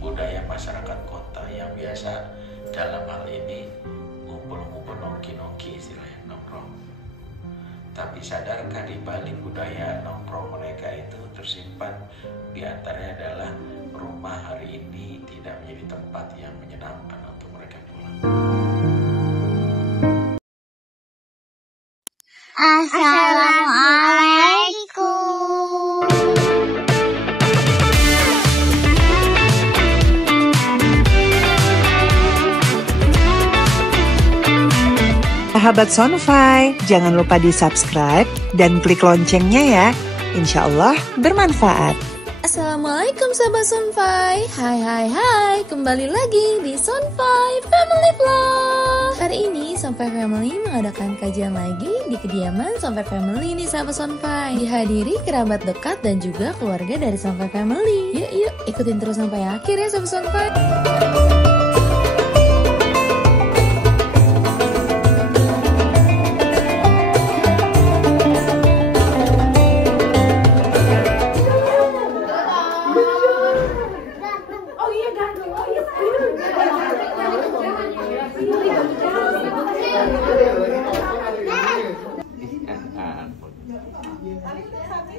budaya masyarakat kota yang biasa dalam hal ini ngumpul-ngumpul nongki-nongki istilahnya, nongkrong. Tapi sadarkah di balik budaya nongkrong mereka itu tersimpan di antaranya adalah rumah hari ini tidak menjadi tempat yang menyenangkan untuk mereka pulang. Assalamualaikum. Sahabat Sonfy, jangan lupa di-subscribe dan klik loncengnya ya. Insya Allah bermanfaat. Assalamualaikum sahabat Sonfy. Hai, kembali lagi di Sonfy Family Vlog. Hari ini Sonfy Family mengadakan kajian lagi di kediaman Sonfy Family nih sahabat Sonfy. Dihadiri kerabat dekat dan juga keluarga dari Sonfy Family. Yuk ikutin terus sampai akhir ya sahabat Sonfy.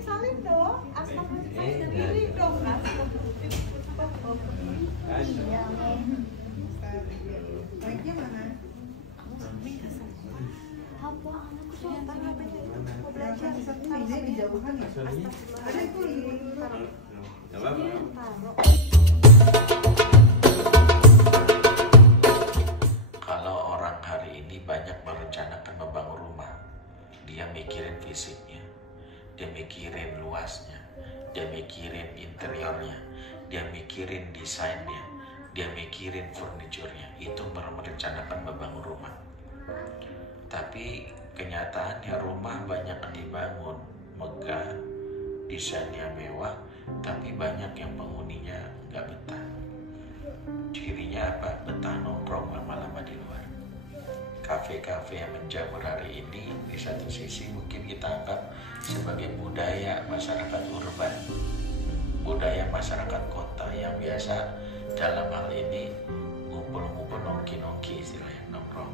Salim dong, sendiri dong kan. Baiknya mana? Apa? Anakku sultan HP-nya mau belajar. Ini dijauhkan ya? Ada itu taruh. Kalau orang hari ini banyak merencanakan membangun rumah, dia mikirin fisiknya, dia mikirin luasnya, dia mikirin interiornya, dia mikirin desainnya, dia mikirin furniturnya. Itu merencanakan membangun rumah. Tapi kenyataannya rumah banyak dibangun megah, desainnya mewah, tapi banyak yang penghuninya nggak betah. Cirinya apa? Betah nongkrong lama-lama di luar. Kafe-kafe yang menjamur hari ini di satu sisi mungkin kita anggap sebagai budaya masyarakat urban, budaya masyarakat kota yang biasa dalam hal ini ngumpul-ngumpul nongki-nongki istilahnya, nongkrong.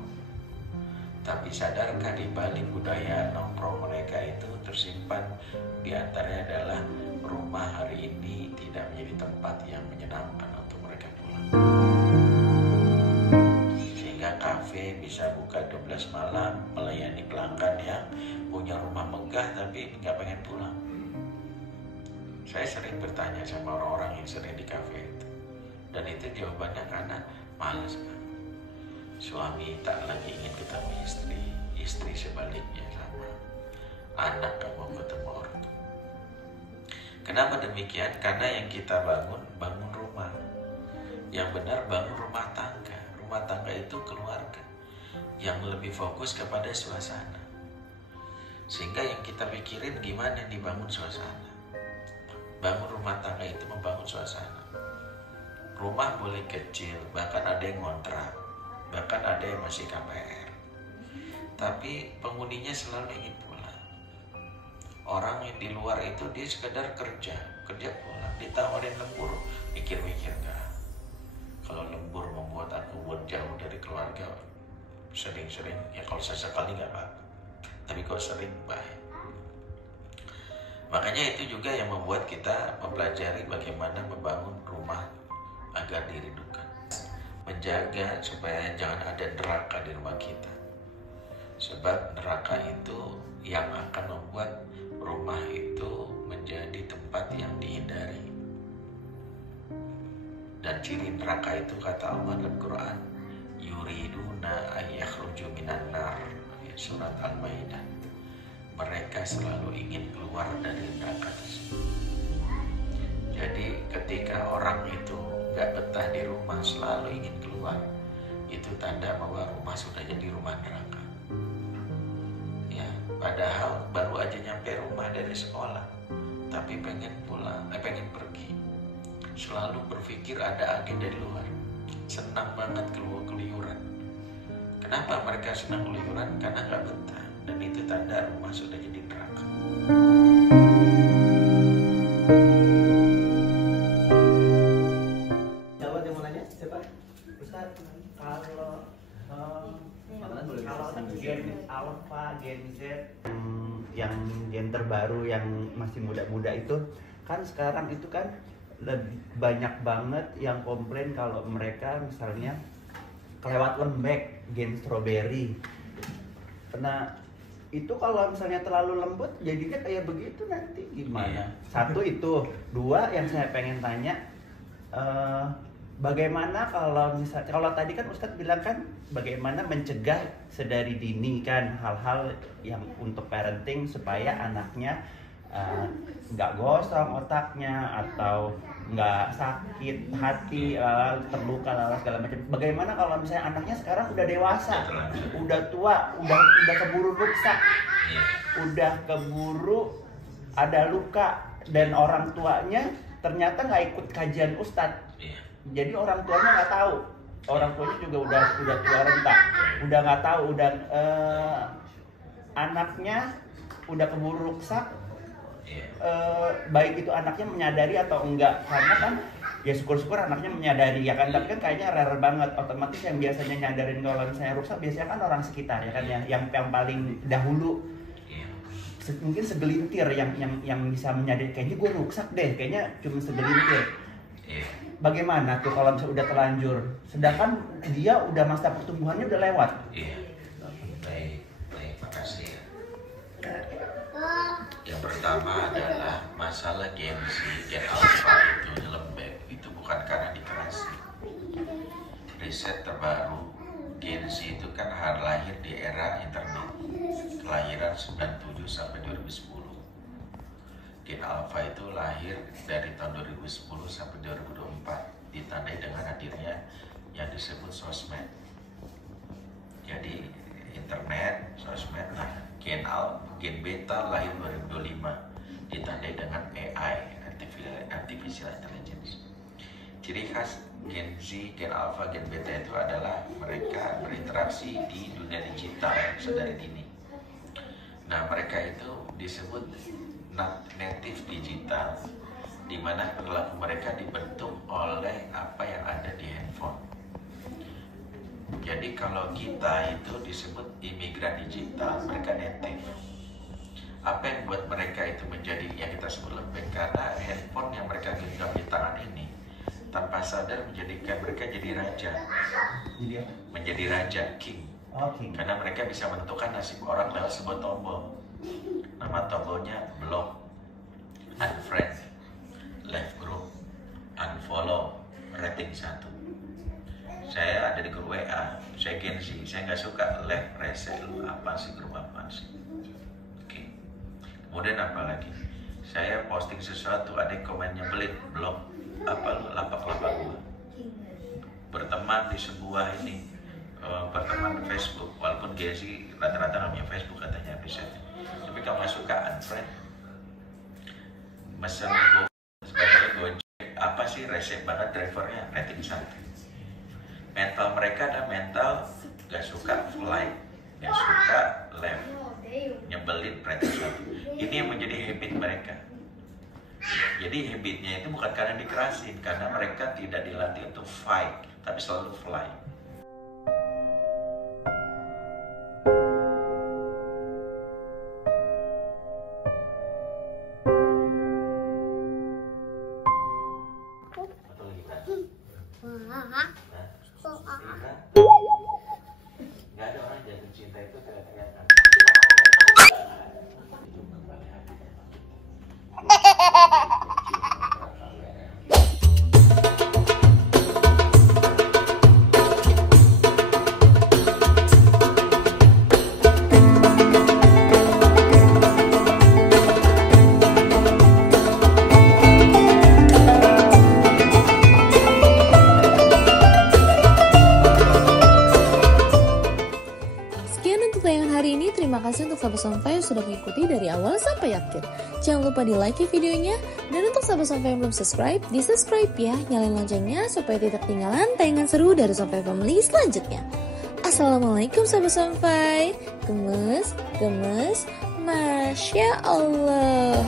Tapi sadarkah di balik budaya nongkrong mereka itu tersimpan di antaranya adalah rumah hari ini tidak menjadi tempat yang menyenangkan untuk mereka pulang. Sehingga kafe bisa buka 12 malam melayani pelanggan yang punya rumah megah tapi nggak pengen pulang. Saya sering bertanya sama orang-orang yang sering di kafe itu, dan itu jawabannya karena malas. Suami tak lagi ingin ketemu istri sebaliknya sama, anak gak mau ketemu orang tua. Kenapa demikian? Karena yang kita bangun rumah. Yang benar bangun rumah tangga. Rumah tangga itu keluarga yang lebih fokus kepada suasana. Sehingga yang kita pikirin gimana dibangun suasana. Bangun rumah tangga itu membangun suasana. Rumah boleh kecil, bahkan ada yang ngontrak, bahkan ada yang masih KPR. Tapi penghuninya selalu ingin pulang. Orang yang di luar itu dia sekedar kerja pulang. Ditawarin lembur, mikir-mikir enggak. Kalau lembur membuat aku buat jauh dari keluarga, sering-sering, ya kalau sesekali nggak apa-apa. Tapi kalau sering, baik. Makanya itu juga yang membuat kita mempelajari bagaimana membangun rumah agar dirindukan. Menjaga supaya jangan ada neraka di rumah kita. Sebab neraka itu yang akan membuat rumah itu menjadi tempat yang dihindari. Dan ciri neraka itu kata Allah dalam Quran, yuriduna ayyakhruju minan nar, surat Al-Maidah. Mereka selalu ingin keluar dari neraka tersebut. Jadi ketika orang itu gak betah di rumah, selalu ingin keluar, itu tanda bahwa rumah sudah jadi rumah neraka. Ya, padahal baru aja nyampe rumah dari sekolah, tapi pengen pulang, pengen pergi. Selalu berpikir ada agenda di luar. Senang banget keluyuran. Kenapa mereka senang keluyuran? Karena gak betah. Dan itu tanda rumah sudah jadi neraka. kalau Gen Alpha, Gen Z, yang gen terbaru yang masih muda-muda itu kan sekarang itu kan lebih banyak banget yang komplain kalau mereka misalnya kelewat lembek, gen strawberry. Nah itu kalau misalnya terlalu lembut jadinya kayak begitu nanti gimana? Satu itu, dua yang saya pengen tanya, bagaimana kalau misalnya, kalau tadi kan Ustadz bilang kan bagaimana mencegah sedari dini kan hal-hal yang untuk parenting supaya anaknya nggak gosong otaknya atau nggak sakit hati, terluka, segala macam. Bagaimana kalau misalnya anaknya sekarang udah dewasa, udah tua, udah keburu rusak, udah keburu ada luka dan orang tuanya ternyata nggak ikut kajian Ustadz. Jadi orang tuanya nggak tahu, orang tuanya juga udah tua renta, udah nggak tahu, udah anaknya udah keburu rusak, baik itu anaknya menyadari atau enggak, karena kan ya syukur-syukur anaknya menyadari ya kan, tapi kan kayaknya rare banget. Otomatis yang biasanya nyadarin kalau misalnya rusak biasanya kan orang sekitar ya kan, yang paling dahulu. Mungkin segelintir yang bisa menyadari, kayaknya gue rusak deh, kayaknya cuma segelintir. Bagaimana tuh kalau misalnya udah terlanjur, sedangkan dia udah masa pertumbuhannya udah lewat? Baik, makasih ya. Yang pertama adalah masalah gen alpha itu lembek, itu bukan karena dikerasi. Riset terbaru, gen Z itu kan lahir di era internet, kelahiran 97 sampai 2010. Gen alpha itu lahir dari tahun 2010 sampai 2024, ditandai dengan hadirnya yang disebut sosmed. Jadi internet, sosmed. Nah, gen beta lahir 2025, ditandai dengan AI, artificial intelligence. Ciri khas gen Z, gen alpha, gen beta itu adalah mereka berinteraksi di dunia digital sedari dini. Nah, mereka itu disebut native digital, di mana perilaku mereka dibentuk oleh apa yang ada di handphone. Jadi kalau kita itu disebut imigran digital, mereka native. Apa yang buat mereka itu menjadi yang kita sebut lembek? Karena handphone yang mereka genggam di tangan ini tanpa sadar menjadikan mereka jadi raja. Menjadi raja, king. Karena mereka bisa menentukan nasib orang lewat sebuah tombol. Nama tombolnya block, unfriend, left group, unfollow, rating 1. Saya ada di grup WA, saya Gen Z, saya nggak suka left, rese, lu apa sih, grup apa sih? Oke. Kemudian apa lagi? Saya posting sesuatu, ada komen nyebelin, blok, apa lu, lapak-lapak gua. Berteman di sebuah ini, berteman di Facebook, walaupun Gen Z rata-rata namanya Facebook katanya episode. Tapi kalau nggak suka unfriend, mesen Gojek, apa sih resep banget drivernya, rating 1. Mental mereka ada mental nggak suka flight, nggak suka left, nyebelin, rating 1. Ini yang menjadi habit mereka. Jadi habitnya itu bukan karena dikerasin, karena mereka tidak dilatih untuk fight, tapi selalu fly. Nggak ada orang jatuh cinta itu kelihatan. Terima kasih untuk sahabat Sonfy yang sudah mengikuti dari awal sampai akhir. Jangan lupa di like videonya, dan untuk sahabat Sonfy yang belum subscribe, di subscribe ya, nyalain loncengnya supaya tidak ketinggalan tayangan seru dari Sonfy Family selanjutnya. Assalamualaikum sahabat Sonfy, gemes, Masya Allah.